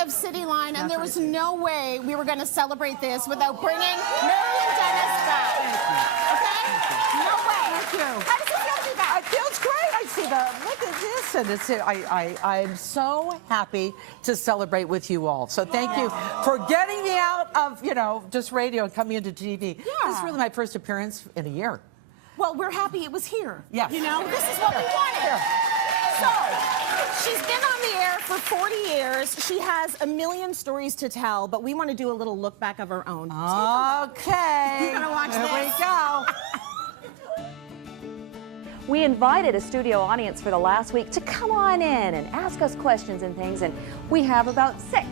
of Cityline, and there was no way we were going to celebrate this without bringing Marilyn Denis back. Okay? No way. Thank you. How does it feel to be back? It feels great. I see look at this, and I'm so happy to celebrate with you all. So thank you for getting me out of, just radio and coming into TV. Yeah. This is really my first appearance in a year. Well, we're happy it was here. Yes. This is what we wanted. So, she's been on the air for 40 years. She has a million stories to tell, but we want to do a little look back of her own. Okay. You're gonna watch Here this. we go. We invited a studio audience for the last week to come on in and ask us questions and things, and we have about 6.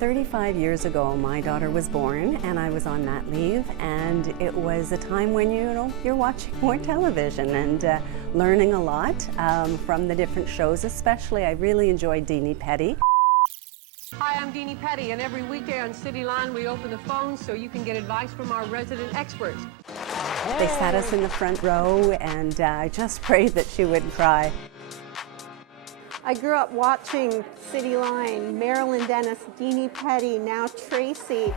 35 years ago, my daughter was born, and I was on mat leave, and it was a time when you're watching more television and learning a lot from the different shows. Especially, I really enjoyed Denis Petty. Hi, I'm Denis Petty, and every weekday on Cityline we open the phones so you can get advice from our resident experts. They sat us in the front row, and I just prayed that she wouldn't cry. I grew up watching Cityline, Marilyn Denis, Denis Petty, now Tracy.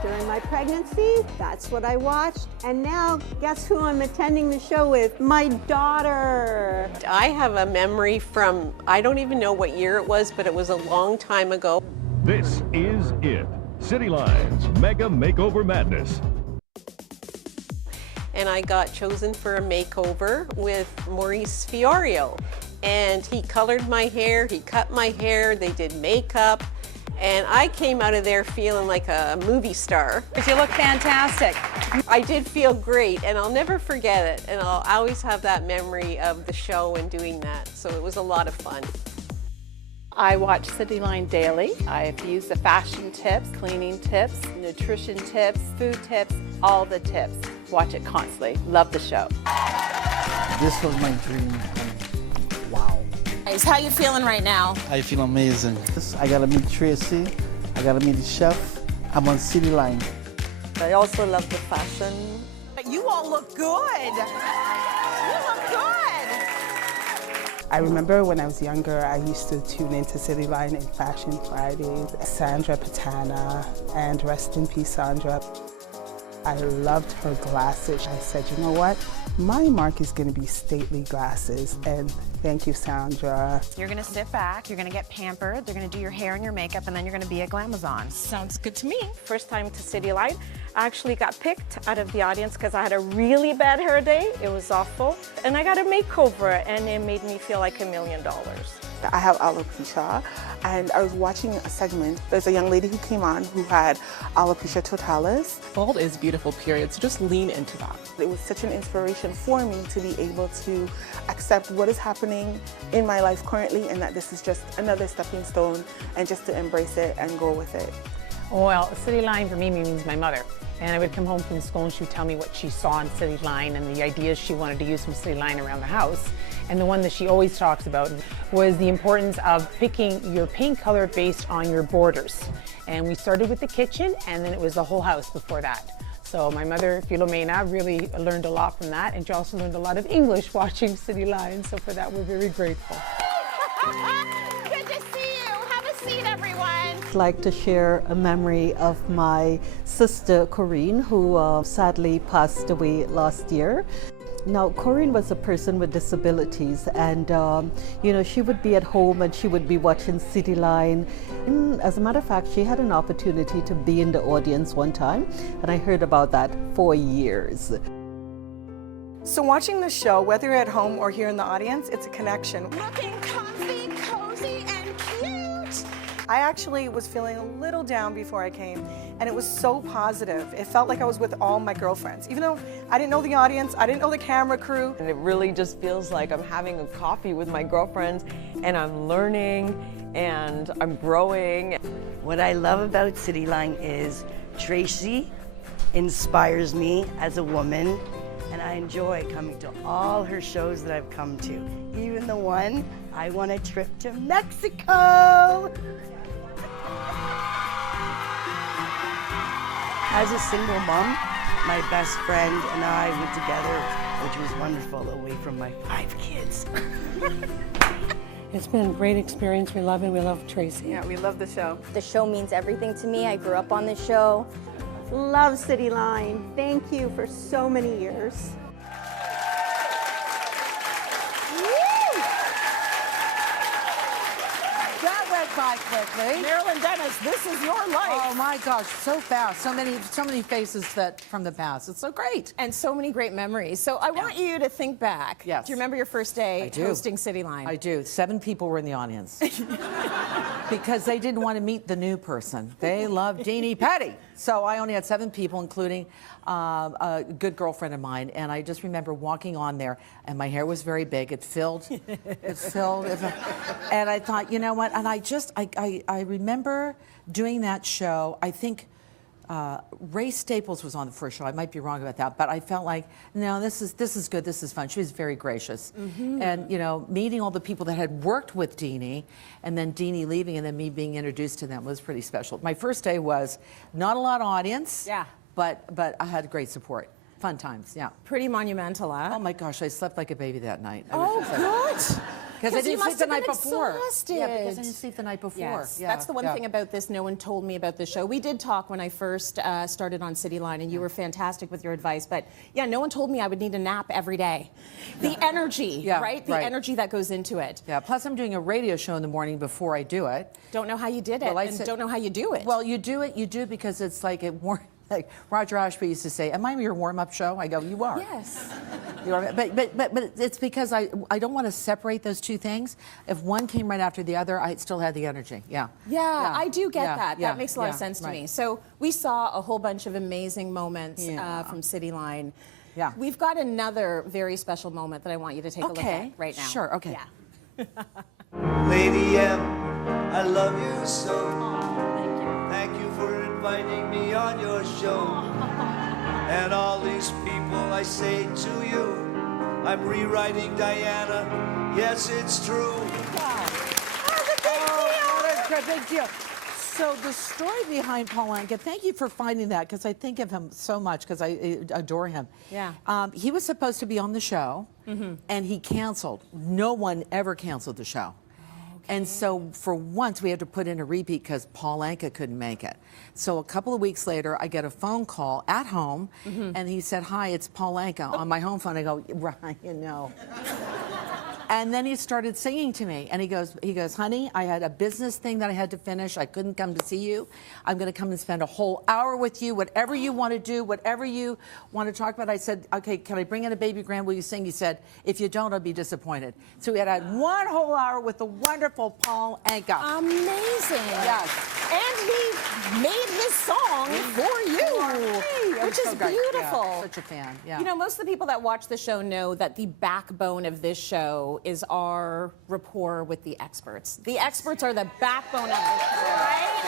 During my pregnancy, that's what I watched. And now, guess who I'm attending the show with? My daughter. I have a memory from, I don't even know what year it was, but it was a long time ago. This is it. Cityline's Mega Makeover Madness. And I got chosen for a makeover with Maurice Fiorio. And he colored my hair, he cut my hair, they did makeup. And I came out of there feeling like a movie star. You look fantastic. I did feel great, and I'll never forget it. And I'll always have that memory of the show and doing that. So it was a lot of fun. I watch Cityline daily. I've used the fashion tips, cleaning tips, nutrition tips, food tips, all the tips. Watch it constantly. Love the show. This was my dream. Wow. How you feeling right now? I feel amazing. I gotta meet Tracy. I gotta meet the chef. I'm on Cityline. I also love the fashion. You all look good. You look good. I remember when I was younger, I used to tune into Cityline in Fashion Fridays. Sandra Patana, and rest in peace, Sandra. I loved her glasses. I said, you know what? My mark is going to be stately glasses, and thank you, Sandra. You're going to sit back, you're going to get pampered, they're going to do your hair and your makeup, and then you're going to be a glamazon. Sounds good to me. First time to Cityline, I actually got picked out of the audience because I had a really bad hair day. It was awful. And I got a makeover, and it made me feel like $1 million. I have alopecia, and I was watching a segment. There's a young lady who came on who had alopecia totalis. Bald is beautiful, period, so just lean into that. It was such an inspiration for me to be able to accept what is happening in my life currently, and that this is just another stepping stone, and just to embrace it and go with it. Well, Cityline for me means my mother. And I would come home from school and she would tell me what she saw on Cityline and the ideas she wanted to use from Cityline around the house. And the one that she always talks about was the importance of picking your paint color based on your borders. And we started with the kitchen, and then it was the whole house before that. So my mother, Filomena, really learned a lot from that, and she also learned a lot of English watching Cityline. So for that, we're very grateful. Good to see you. Have a seat, everyone. I'd like to share a memory of my sister Corinne, who sadly passed away last year. Now, Corinne was a person with disabilities, and she would be at home and she would be watching Cityline. And as a matter of fact, she had an opportunity to be in the audience one time, and I heard about that for years. So watching the show, whether you're at home or here in the audience, it's a connection. Looking comfy, cozy, and cute. I actually was feeling a little down before I came, and it was so positive. It felt like I was with all my girlfriends. Even though I didn't know the audience, I didn't know the camera crew. And it really just feels like I'm having a coffee with my girlfriends, and I'm learning, and I'm growing. What I love about Cityline is Tracy inspires me as a woman, and I enjoy coming to all her shows that I've come to. Even the one, I want a trip to Mexico. As a single mom, my best friend and I went together, which was wonderful, away from my 5 kids. It's been a great experience. We love it. We love Tracy. Yeah, we love the show. The show means everything to me. I grew up on this show. Love Cityline. Thank you for so many years. That went by quickly. Marilyn Denis, this is your life. Oh my gosh, so fast. So many faces that from the past. It's so great. And so many great memories. So I want you to think back. Yes. Do you remember your first day hosting Cityline? I do. 7 people were in the audience. Because they didn't want to meet the new person. They loved Deanie Petty. So I only had 7 people, including a good girlfriend of mine. And I just remember walking on there, and my hair was very big. It filled. And I thought, you know what? And I remember doing that show. I think Ray Staples was on the first show. I might be wrong about that, but I felt like, no, this is good. This is fun. She was very gracious, and you know, meeting all the people that had worked with Deanie, and then Deanie leaving, and then me being introduced to them was pretty special. My first day was not a lot of audience, but I had great support. Fun times, yeah. Pretty monumental, huh? Oh my gosh, I slept like a baby that night. Oh, good. Because I didn't sleep the night before. Exhausted. Yeah, because I didn't sleep the night before. Yes, yeah, that's the one thing about this no one told me about the show. We did talk when I first started on Cityline, and you were fantastic with your advice. But yeah, no one told me I would need a nap every day. The energy, right? The energy that goes into it. Yeah, plus I'm doing a radio show in the morning before I do it. Don't know how you did it, and don't know how you do it. Well, you do it because it's like like Roger Ashby used to say, "Am I your warm-up show?" I go, "You are." Yes. You are, but it's because I don't want to separate those two things. If one came right after the other, I still had the energy. Yeah. Yeah, I do get that. That makes a lot of sense to me. So we saw a whole bunch of amazing moments from Cityline. Yeah. We've got another very special moment that I want you to take a look at right now. Sure. Okay. Yeah. Lady M, I love you so. Thank you. Thank you for inviting me on your show. And all these people, I say to you, I'm rewriting Diana. Yes, it's true. What a big deal. So the story behind Paul Anka, thank you for finding that, because I think of him so much, because I adore him. Yeah. He was supposed to be on the show, and he canceled. No one ever canceled the show. And so for once, we had to put in a repeat because Paul Anka couldn't make it. So a couple of weeks later, I get a phone call at home, and he said, "Hi, it's Paul Anka." On my home phone, I go, "Ryan, no." And then he started singing to me, and he goes, "Honey, I had a business thing that I had to finish. I couldn't come to see you. I'm going to come and spend a whole hour with you, whatever you want to do, whatever you want to talk about." I said, "Okay, can I bring in a baby grand? Will you sing?" He said, "If you don't, I'll be disappointed." So we had one whole hour with the wonderful Paul Anka. Amazing. Yes. And he made his song for you, which is beautiful. Yeah, such a fan. Yeah. You know, most of the people that watch the show know that the backbone of this show is our rapport with the experts. The experts are the backbone of the show, right?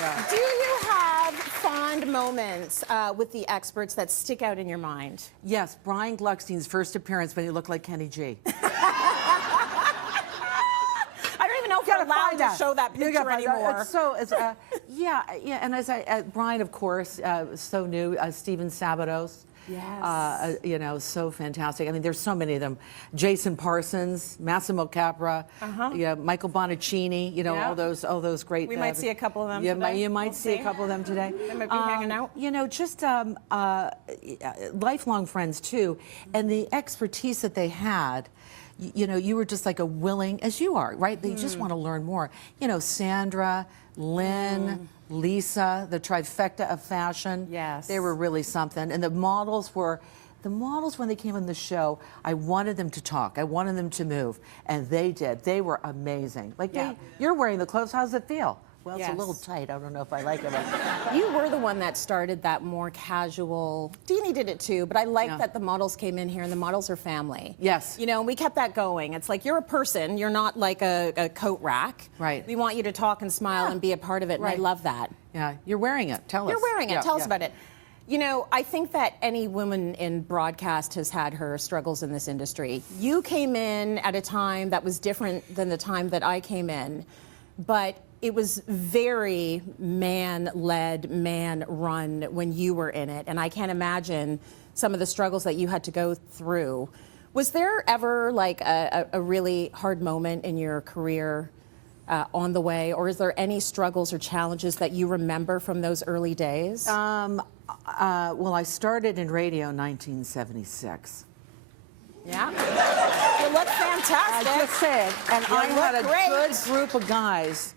Yeah. Do you have fond moments with the experts that stick out in your mind? Yes, Brian Gluckstein's first appearance when he looked like Kenny G. I don't even know if you're allowed to show that picture anymore. Yeah, and Brian, of course, so new. Steven Sabatos. Yes. You know, so fantastic. I mean, there's so many of them. Jason Parsons, Massimo Capra, Michael Bonaccini. You know, all those great. We might see a couple of them. You might see a couple of them today. They might be hanging out. You know, just lifelong friends too, and the expertise that they had. You know, you were just like a willing, as you are, right? They just want to learn more. You know, Sandra, Lynn, Lisa, the trifecta of fashion. Yes. They were really something. And the models, when they came on the show, I wanted them to talk. I wanted them to move. And they did. They were amazing. Like, you're wearing the clothes. How does it feel? Well, it's a little tight. I don't know if I like it. You were the one that started that more casual. Deanie did it too, but I like that the models came in here and the models are family. Yes. You know, and we kept that going. It's like you're a person. You're not like a coat rack. Right. We want you to talk and smile and be a part of it, and I love that. Yeah, you're wearing it. Tell us. You're wearing it. Tell us about it. You know, I think that any woman in broadcast has had her struggles in this industry. You came in at a time that was different than the time that I came in, but it was very man-led, man-run when you were in it, and I can't imagine some of the struggles that you had to go through Was there ever like a really hard moment in your career on the way, or is there any struggles or challenges that you remember from those early days? Well, I started in radio in 1976. Yeah. You look fantastic. I just said, and You I had a look great. good group of guys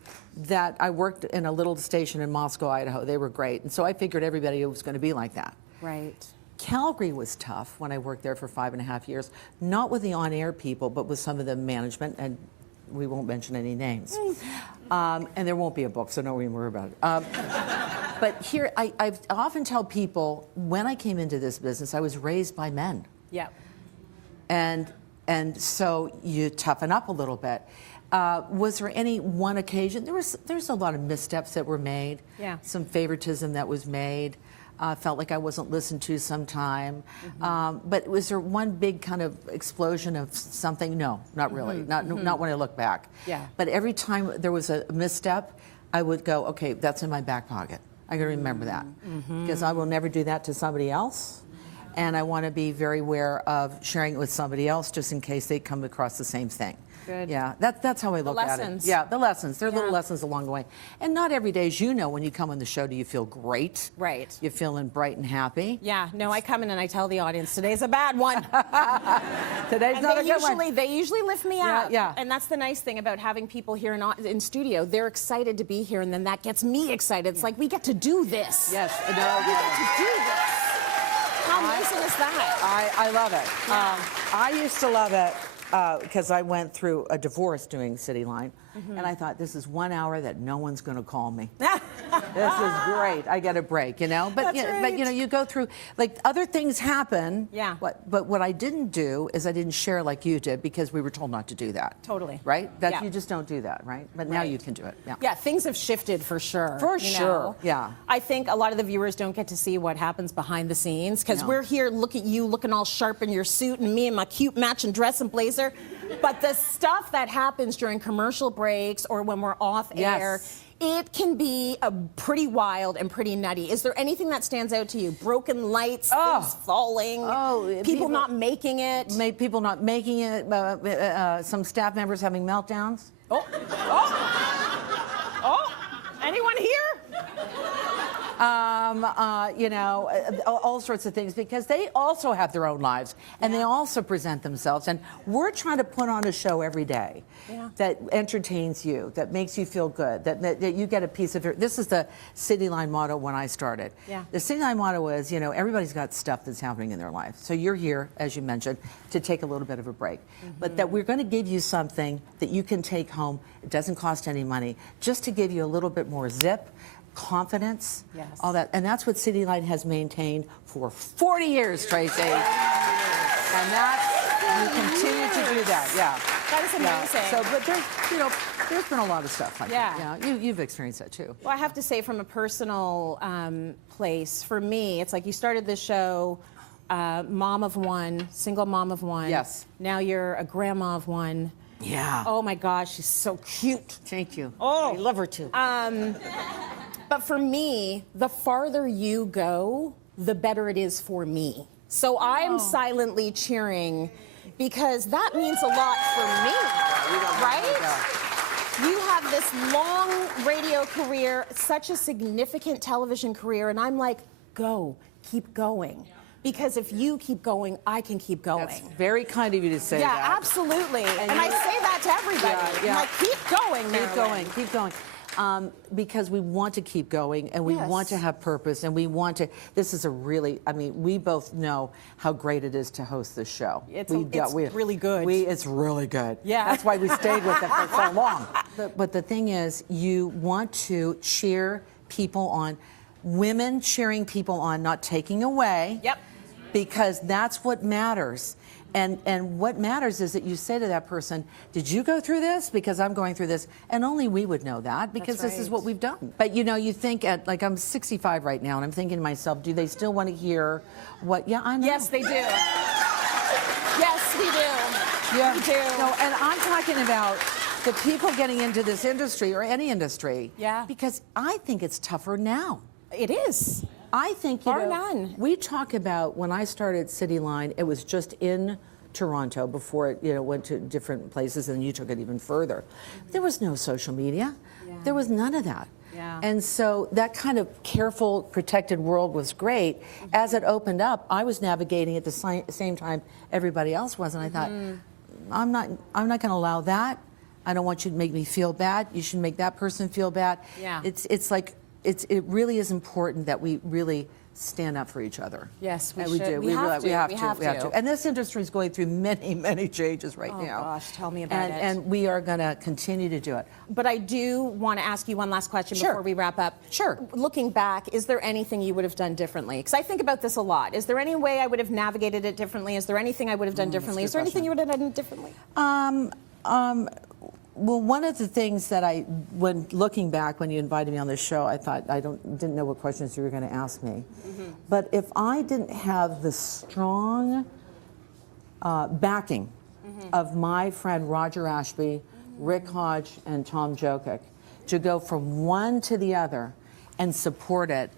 that I worked in a little station in Moscow, Idaho. They were great, and so I figured everybody was going to be like that. Right. Calgary was tough when I worked there for 5.5 years, not with the on-air people, but with some of the management, and we won't mention any names. And there won't be a book, so don't even worry about it. But here, I often tell people, when I came into this business, I was raised by men. Yeah. And so you toughen up a little bit. Was there any one occasion? There's a lot of missteps that were made. Yeah. Some favoritism that was made. Felt like I wasn't listened to sometime. But was there one big kind of explosion of something? No, not really. Not when I look back. Yeah. But every time there was a misstep, I would go, okay, that's in my back pocket. I got to remember that, because I will never do that to somebody else. And I want to be very aware of sharing it with somebody else, just in case they come across the same thing. Good. Yeah, that's how I look at it. lessons. Yeah, the lessons. There are little lessons along the way. And not every day, as you know, when you come on the show, do you feel great? Right. You're feeling bright and happy. Yeah, no, I come in and I tell the audience, today's a bad one. Today's and not a good one. They usually lift me Yeah, up. yeah. And that's the nice thing about having people here in studio. They're excited to be here, and then that gets me excited. It's like, we get to do this. Yes. We get to do this. How amazing is that? I love it. I used to love it because I went through a divorce doing Cityline, and I thought, this is 1 hour that no one's going to call me. This is great. I get a break, you know. But but you know, you go through, like, other things happen. Yeah. But what I didn't do is I didn't share like you did, because we were told not to do that. Totally. Right? That Yeah. you just don't do that, right? But now you can do it. Yeah. Yeah, things have shifted for sure. For you sure. know? Yeah. I think a lot of the viewers don't get to see what happens behind the scenes, because No. we're here, look at you looking all sharp in your suit, and me in my cute matching dress and blazer. But the stuff that happens during commercial breaks or when we're off air, it can be pretty wild and pretty nutty. Is there anything that stands out to you? Broken lights, things falling, people not making it? People not making it, some staff members having meltdowns. Anyone here? You know, all sorts of things, because they also have their own lives, and they also present themselves. And we're trying to put on a show every day that entertains you, that makes you feel good, that you get a piece of it. This is the Cityline motto when I started. Yeah. The Cityline motto is, you know, everybody's got stuff that's happening in their life. So you're here, as you mentioned, to take a little bit of a break. But that we're going to give you something that you can take home. It doesn't cost any money, just to give you a little bit more zip, confidence, all that. And that's what Cityline has maintained for 40 years, Tracy. And you continue to do that, That is amazing. So, but there's, you know, there's been a lot of stuff like that. Yeah. Yeah, you've experienced that too. Well, I have to say, from a personal place, for me, it's like you started this show, mom of one, single mom of one. Yes. Now you're a grandma of one. Yeah. Oh my gosh, she's so cute. Thank you. Oh, I love her too. But for me, the farther you go, the better it is for me. So I'm silently cheering, because that means a lot for me, right? You have this long radio career, such a significant television career, and I'm like, go, keep going. Because if you keep going, I can keep going. That's very kind of you to say that. Yeah, absolutely. And I say that to everybody. Yeah. I'm like, keep going, Marilyn. Keep going, keep going. Because we want to keep going, and we want to have purpose, and we want to, this is a really, I mean, we both know how great it is to host this show. It's really good. It's really good. Yeah. That's why we stayed with it for so long. But the thing is, you want to cheer people on, women cheering people on, not taking away. Yep. Because that's what matters. And what matters is that you say to that person, did you go through this? Because I'm going through this. And only we would know that, because this is what we've done. But you know, you think like, I'm 65 right now, and I'm thinking to myself, do they still want to hear what, I know. Yes, they do. Yes, we do. Yeah. We do. No, and I'm talking about the people getting into this industry, or any industry. Yeah. Because I think it's tougher now. It is. I think, Bar none. we talk about, when I started Cityline, it was just in Toronto before it, went to different places, and you took it even further. There was no social media. There was none of that. Yeah. And so that kind of careful, protected world was great. As it opened up, I was navigating at the same time everybody else was, and I thought, I'm not going to allow that. I don't want you to make me feel bad. You should make that person feel bad. Yeah. It really is important that we really stand up for each other. Yes, we And should. we do. We have to. And this industry is going through many, many changes right now. Oh gosh, tell me about it. And we are going to continue to do it. But I do want to ask you one last question before we wrap up. Sure. Looking back, is there anything you would have done differently? Because I think about this a lot. Is there any way I would have navigated it differently? Is there anything I would have done differently? Is there anything you would have done differently? Well, one of the things that when looking back, when you invited me on this show, I thought didn't know what questions you were going to ask me. But if I didn't have the strong backing of my friend Roger Ashby, Rick Hodge, and Tom Jokic to go from one to the other and support it,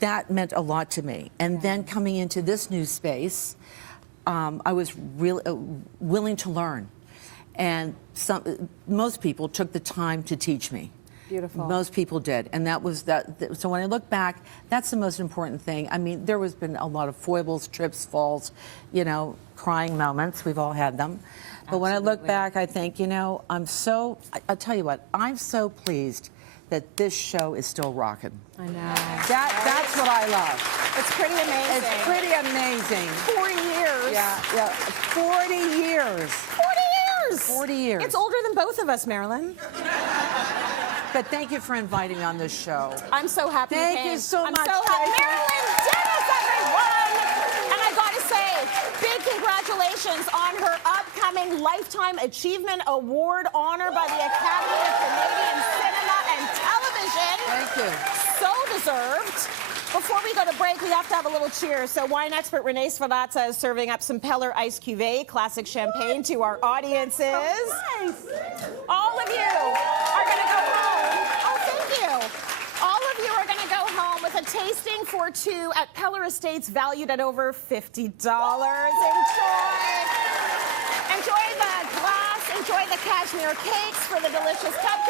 that meant a lot to me. And then coming into this new space, I was really willing to learn. And most people took the time to teach me. Beautiful. Most people did, and that was that. So when I look back, that's the most important thing. I mean, there has been a lot of foibles, trips, falls, crying moments. We've all had them. But when I look back, I think, I'll tell you what, I'm so pleased that this show is still rocking. I know. That's what I love. It's pretty amazing. It's pretty amazing. 40 years. Yeah, 40 years. 40 years. It's older than both of us, Marilyn. But thank you for inviting me on this show. I'm so happy you came. Thank you so much. I'm so happy. Marilyn Denis, everyone! And I gotta say, big congratulations on her upcoming Lifetime Achievement Award honor by the Academy of Canadian Cinema and Television. Thank you. So deserved. Before we go to break, we have to have a little cheer. So wine expert Renee Sferrazza is serving up some Peller Ice Cuvée classic champagne to our audiences. Oh, nice. All of you are going to go home. Oh, thank you. All of you are going to go home with a tasting for two at Peller Estates valued at over $50. Enjoy the glass, enjoy the cashmere cakes for the delicious cupcakes.